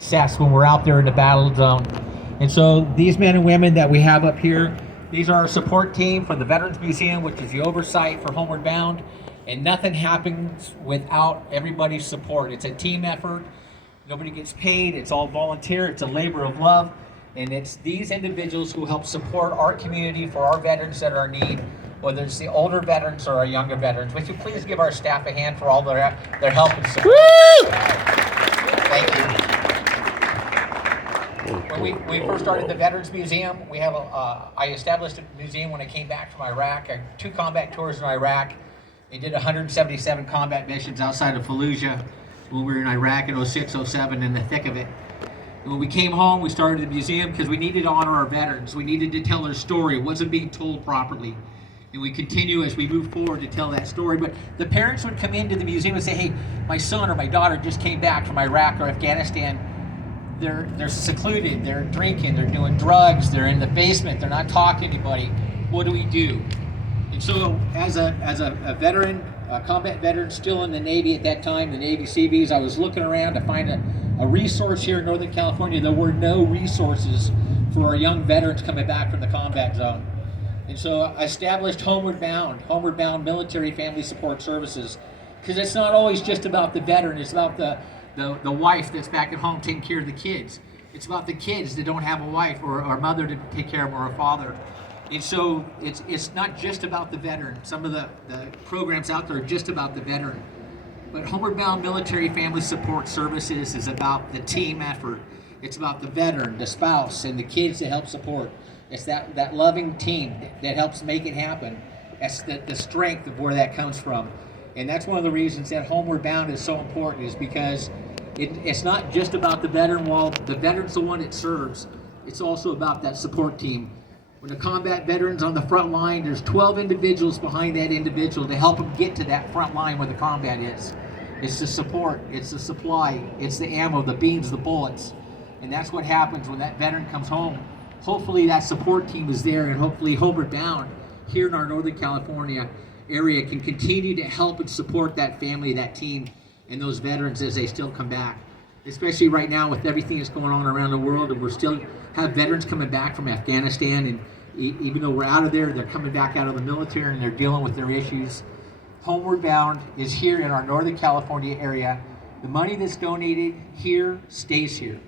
success when we're out there in the battle zone. And so these men and women that we have up here, these are our support team for the Veterans Museum, which is the oversight for Homeward Bound. And nothing happens without everybody's support. It's a team effort. Nobody gets paid. It's all volunteer. It's a labor of love. And it's these individuals who help support our community for our veterans that are in need, whether it's the older veterans or our younger veterans. Would you please give our staff a hand for all their help and support? Woo! Thank you. When we first started the Veterans Museum, we have I established a museum when I came back from Iraq. I had 2 combat tours in Iraq. I did 177 combat missions outside of Fallujah when we were in Iraq in 06, 07, in the thick of it. And when we came home, we started the museum because we needed to honor our veterans. We needed to tell their story. It wasn't being told properly. And we continue as we move forward to tell that story. But the parents would come into the museum and say, hey, my son or my daughter just came back from Iraq or Afghanistan. They're secluded, they're drinking, they're doing drugs, they're in the basement, they're not talking to anybody. What do we do? And so as a veteran, a combat veteran still in the Navy at that time, the Navy Seabees, I was looking around to find a resource here in Northern California. There were no resources for our young veterans coming back from the combat zone. And so I established Homeward Bound Military Family Support Services, because it's not always just about the veteran, it's about the wife that's back at home taking care of the kids. It's about the kids that don't have a wife or a mother to take care of, or a father. And so it's not just about the veteran. Some of the programs out there are just about the veteran. But Homeward Bound Military Family Support Services is about the team effort. It's about the veteran, the spouse, and the kids that help support. It's that loving team that helps make it happen. That's the strength of where that comes from. And that's one of the reasons that Homeward Bound is so important, is because it's not just about the veteran. While the veteran's the one that serves, it's also about that support team. When a combat veteran's on the front line, there's 12 individuals behind that individual to help them get to that front line where the combat is. It's the support, it's the supply, it's the ammo, the beans, the bullets. And that's what happens when that veteran comes home. Hopefully that support team is there, and hopefully Homeward Bound here in our Northern California area can continue to help and support that family, that team, and those veterans as they still come back. Especially right now with everything that's going on around the world, and we're still have veterans coming back from Afghanistan, and even though we're out of there, they're coming back out of the military and they're dealing with their issues. Homeward Bound is here in our Northern California area. The money that's donated here stays here.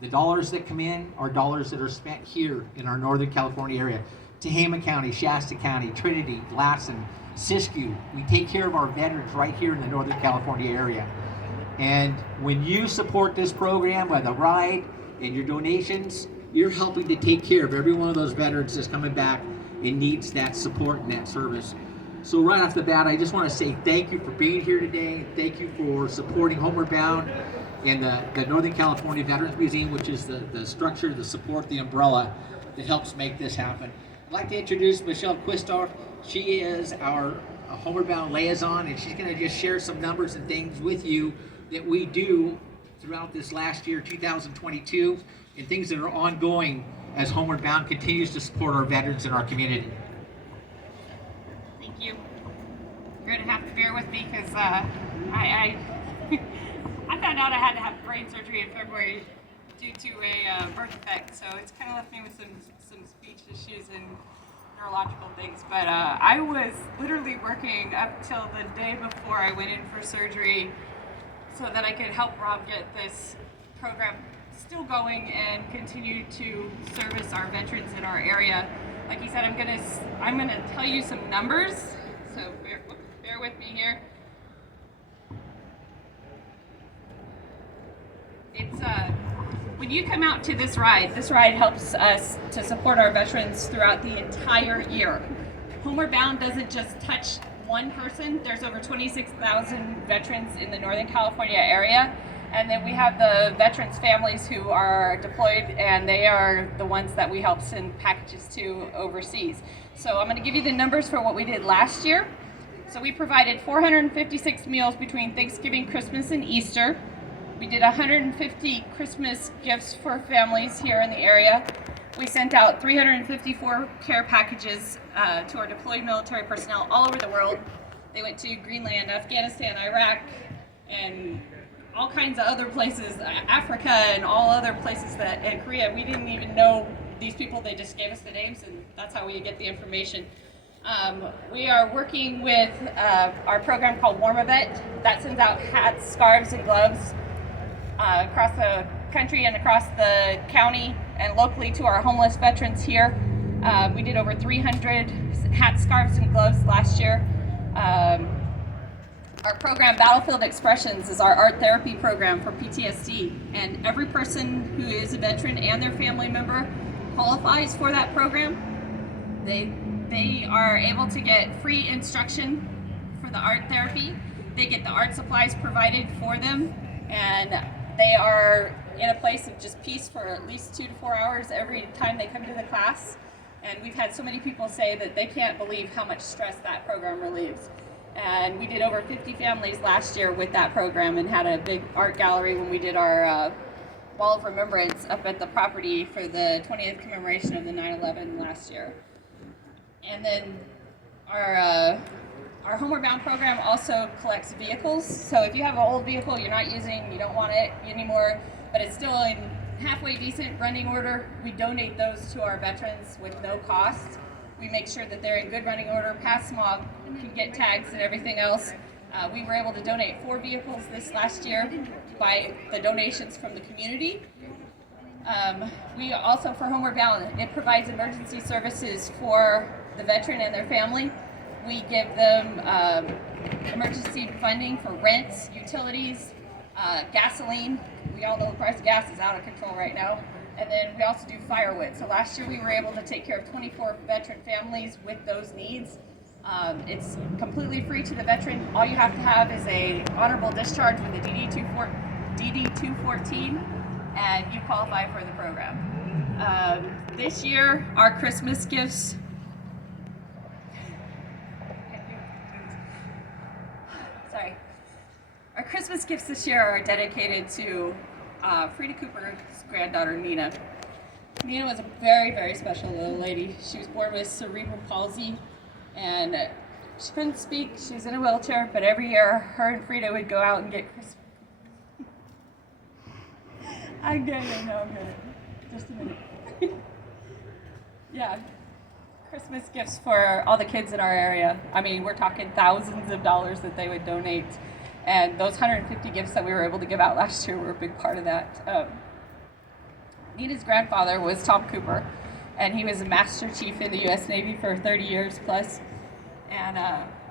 The dollars that come in are dollars that are spent here in our Northern California area. Tehama County, Shasta County, Trinity, Lassen, Siskiyou. We take care of our veterans right here in the Northern California area. And when you support this program by the ride and your donations, you're helping to take care of every one of those veterans that's coming back and needs that support and that service. So right off the bat, I just want to say thank you for being here today. Thank you for supporting Homeward Bound and the Northern California Veterans Museum, which is the structure, the support, the umbrella that helps make this happen. I'd like to introduce Michelle Quistorf. She is our Homeward Bound liaison, and she's going to just share some numbers and things with you that we do throughout this last year, 2022, and things that are ongoing as Homeward Bound continues to support our veterans in our community. Thank you. You're going to have to bear with me because I found out I had to have brain surgery in February due to a birth defect, so it's kind of left me with some speech issues and neurological things. But I was literally working up till the day before I went in for surgery so that I could help Rob get this program still going and continue to service our veterans in our area. Like he said, I'm gonna tell you some numbers, so bear with me here. It's when you come out to this ride helps us to support our veterans throughout the entire year. Homeward Bound doesn't just touch one person. There's over 26,000 veterans in the Northern California area. And then we have the veterans' families who are deployed, and they are the ones that we help send packages to overseas. So I'm going to give you the numbers for what we did last year. So we provided 456 meals between Thanksgiving, Christmas, and Easter. We did 150 Christmas gifts for families here in the area. We sent out 354 care packages to our deployed military personnel all over the world. They went to Greenland, Afghanistan, Iraq, and all kinds of other places, Africa and all other places that in Korea. We didn't even know these people. They just gave us the names, and that's how we get the information. We are working with our program called Warm a Vet that sends out hats, scarves, and gloves across the country and across the county and locally to our homeless veterans here. We did over 300 hats, scarves, and gloves last year. Our program, Battlefield Expressions, is our art therapy program for PTSD, and every person who is a veteran and their family member qualifies for that program. They are able to get free instruction for the art therapy. They get the art supplies provided for them, and they are in a place of just peace for at least 2 to 4 hours every time they come to the class. And we've had so many people say that they can't believe how much stress that program relieves. And we did over 50 families last year with that program and had a big art gallery when we did our Wall of Remembrance up at the property for the 20th commemoration of the 9/11 last year. And then our Homeward Bound program also collects vehicles. So if you have an old vehicle you're not using, you don't want it anymore, but it's still in halfway decent running order, we donate those to our veterans with no cost. We make sure that they're in good running order, pass smog, can get tags and everything else. We were able to donate 4 vehicles this last year by the donations from the community. We also, for Homeward Bound, it provides emergency services for the veteran and their family. We give them emergency funding for rents, utilities, gasoline. We all know the price of gas is out of control right now. And then we also do firewood. So last year we were able to take care of 24 veteran families with those needs. It's completely free to the veteran. All you have to have is a honorable discharge with a DD-214, and you qualify for the program. This year, our Christmas gifts. Sorry. Our Christmas gifts this year are dedicated to Frida Cooper's granddaughter, Nina. Nina was a very, very special little lady. She was born with cerebral palsy, and she couldn't speak. She was in a wheelchair, but every year, her and Frida would go out and get Christmas. I get it, no, I'm good. Just a minute. Yeah, Christmas gifts for all the kids in our area. I mean, we're talking thousands of dollars that they would donate. And those 150 gifts that we were able to give out last year were a big part of that. Nina's grandfather was Tom Cooper, and he was a Master Chief in the U.S. Navy for 30 years plus. And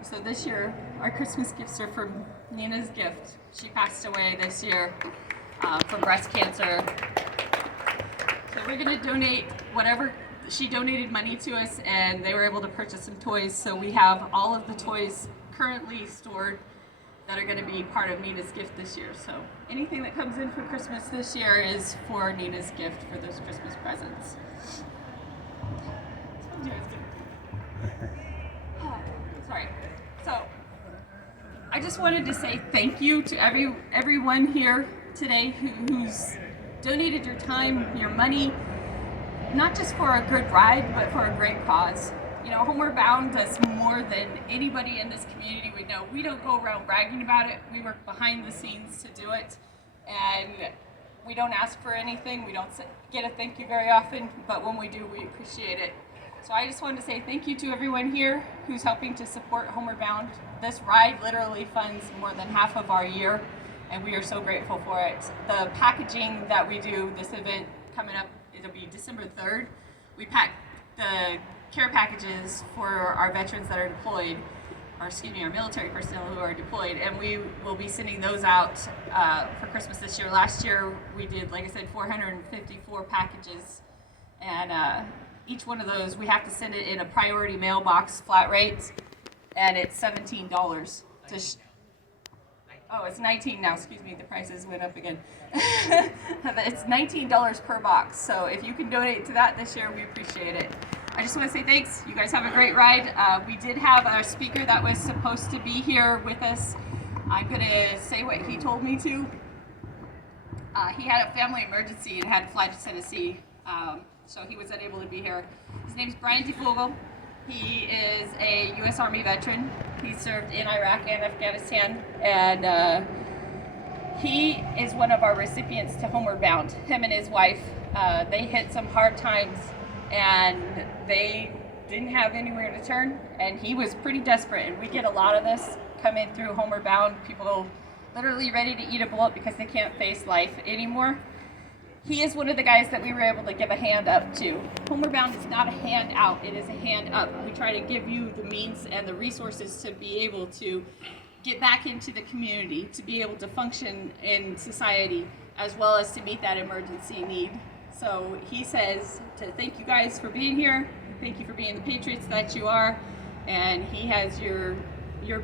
so this year, our Christmas gifts are from Nina's gift. She passed away this year from breast cancer. So we're going to donate whatever. She donated money to us, and they were able to purchase some toys. So we have all of the toys currently stored that are going to be part of Nina's gift this year. So anything that comes in for Christmas this year is for Nina's gift for those Christmas presents. Sorry. So I just wanted to say thank you to everyone here today who's donated your time, your money, not just for a good ride, but for a great cause. You know, Homeward Bound does more than anybody in this community would know. We don't go around bragging about it. We work behind the scenes to do it. And we don't ask for anything. We don't get a thank you very often, but when we do, we appreciate it. So I just wanted to say thank you to everyone here who's helping to support Homeward Bound. This ride literally funds more than half of our year, and we are so grateful for it. The packaging that we do, this event coming up, it'll be December 3rd. We pack the care packages for our veterans that are deployed, or excuse me, our military personnel who are deployed, and we will be sending those out for Christmas this year. Last year we did, like I said, 454 packages, and each one of those we have to send it in a priority mailbox, flat rate, and it's $17 to oh, it's $19 now, excuse me, the prices went up again. It's $19 per box, so if you can donate to that this year, we appreciate it. I just want to say thanks. You guys have a great ride. We did have our speaker that was supposed to be here with us. I'm going to say what he told me to. He had a family emergency and had to fly to Tennessee, so he was unable to be here. His name is Brian DeFugel. He is a U.S. Army veteran. He served in Iraq and Afghanistan, and He is one of our recipients to Homeward Bound. Him and his wife, they hit some hard times and they didn't have anywhere to turn, and he was pretty desperate. And we get a lot of this coming through Homeward Bound, people literally ready to eat a bullet because they can't face life anymore. He is one of the guys that we were able to give a hand up to. Homeward Bound is not a hand out, it is a hand up. We try to give you the means and the resources to be able to get back into the community, to be able to function in society, as well as to meet that emergency need. So he says to thank you guys for being here, thank you for being the patriots that you are, and he has your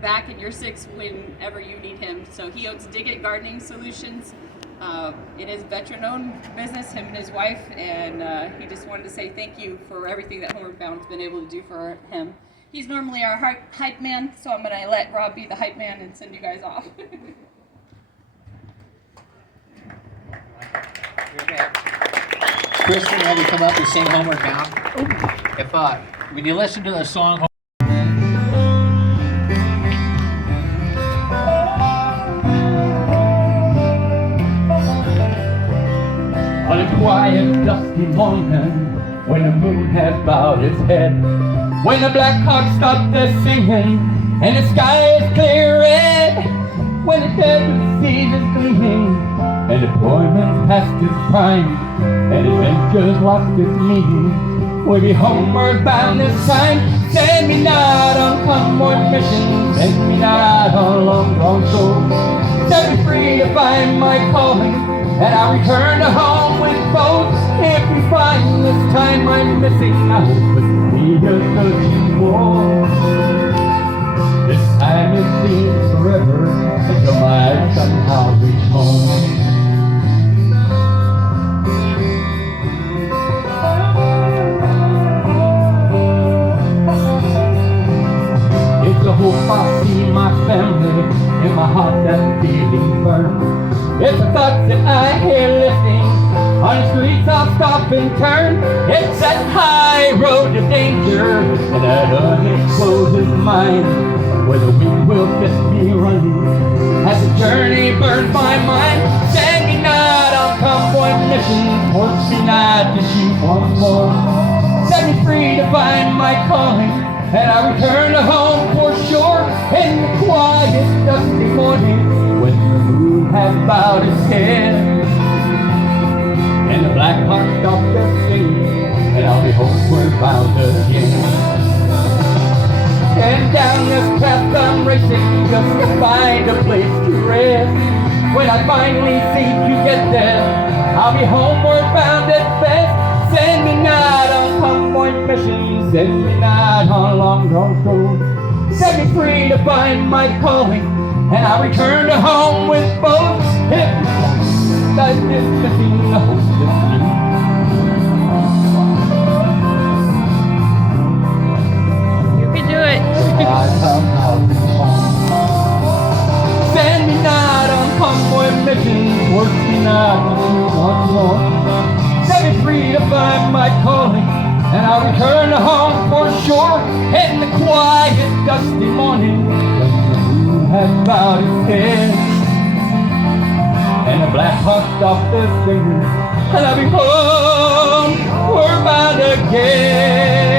back and your six whenever you need him. So he owns Dig It Gardening Solutions. It is veteran-owned business, him and his wife, and he just wanted to say thank you for everything that Homeward Bound's been able to do for him. He's normally our hype man, so I'm going to let Rob be the hype man and send you guys off. Kristen, had you come up and sing Homeward Bound? If when you listen to the song, on a quiet, dusty morning, when the moon has bowed its head, when the black hawk stopped their singing, and the sky is clear red, when the desert sea is gleaming, and the poor man's past his prime, and adventure's lost its meaning, we'll be homeward bound this time. Send me not on comfort missions, send me not on long drawn souls, set me free to find my calling, and I'll return to home with both. If you find this time I'm missing, I hope it's me you're searching for. This time it seems forever until my eyes somehow reach home. It's a hope I see my family in my heart that feeling burns. It's the thoughts that I hear lifting on the streets I'll stop and turn. It's that high road to danger and that unexploded mind where the wind will fit me running as the journey burns my mind. Send me not on convoy missions, force me not to shoot once more. Set me free to find my calling, and I return to home for sure in the quiet, dusty morning when the moon has bowed its head and the black hawk stopped their singing, and I'll be homeward bound again. And down this path I'm racing just to find a place to rest. When I finally seem to get there, I'll be homeward bound at best. Send me not on convoy missions, send me not on long drawn roads. Set me free to find my calling, and I'll return to home with both. If life is missing a hope that's new. You can do it. I somehow reach home. Send me not on convoy missions, work me not to shoot once more. Set me free to find my calling, and I'll return to home for sure in the quiet, dusty morning when the moon has bowed its head and the black hawk stopped their singing, and I'll be home, we're bound again.